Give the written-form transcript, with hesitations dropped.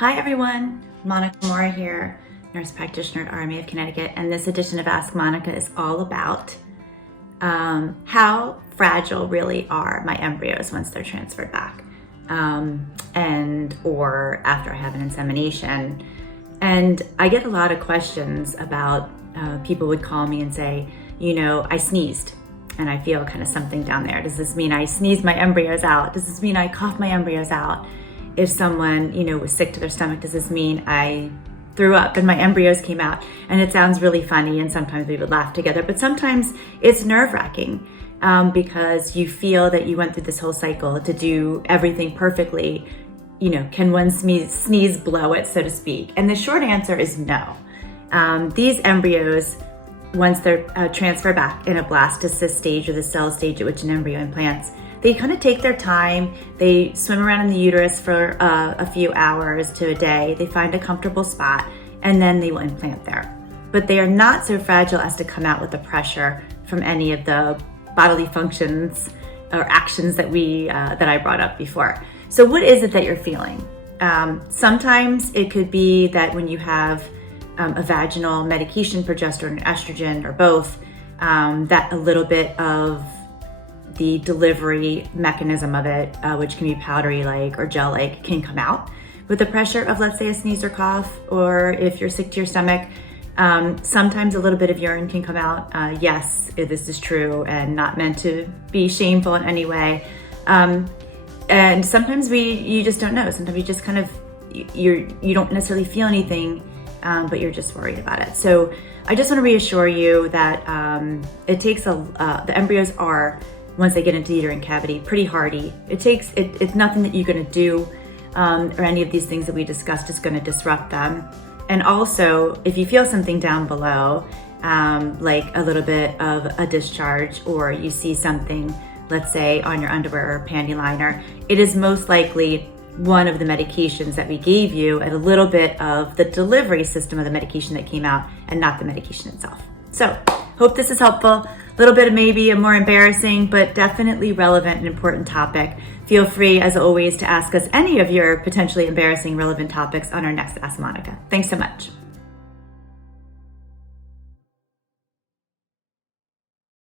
Hi everyone, Monica Mora here, nurse practitioner at RMA of Connecticut, and this edition of Ask Monica is all about how fragile really are my embryos once they're transferred back, or after I have an insemination. And I get a lot of questions about, people would call me and say, you know, I sneezed and I feel kind of something down there. Does this mean I sneezed my embryos out? Does this mean I coughed my embryos out? If someone, was sick to their stomach, does this mean I threw up and my embryos came out? And it sounds really funny, and sometimes we would laugh together, but sometimes it's nerve-wracking because you feel that you went through this whole cycle to do everything perfectly. Can one sneeze blow it, so to speak? And the short answer is no. These embryos, once they're transferred back in a blastocyst stage, or the cell stage at which an embryo implants, they kind of take their time. They swim around in the uterus for a few hours to a day. They find a comfortable spot, and then they will implant there. But they are not so fragile as to come out with the pressure from any of the bodily functions or actions that I brought up before. So what is it that you're feeling? Sometimes it could be that when you have a vaginal medication, progesterone, or estrogen, or both, that a little bit of the delivery mechanism of it, which can be powdery-like or gel-like, can come out with the pressure of, let's say, a sneeze or cough, or if you're sick to your stomach. Sometimes a little bit of urine can come out. Yes, this is true and not meant to be shameful in any way. And sometimes you just don't know. Sometimes you just kind of, you don't necessarily feel anything, but you're just worried about it. So I just want to reassure you that it takes the embryos are, once they get into the uterine cavity, pretty hardy. It's nothing that you're going to do or any of these things that we discussed is going to disrupt them. And also, if you feel something down below, like a little bit of a discharge, or you see something, let's say on your underwear or panty liner, it is most likely one of the medications that we gave you, and a little bit of the delivery system of the medication that came out, and not the medication itself. So, hope this is helpful. A little bit of maybe a more embarrassing, but definitely relevant and important topic. Feel free, as always, to ask us any of your potentially embarrassing, relevant topics on our next Ask Monica. Thanks so much.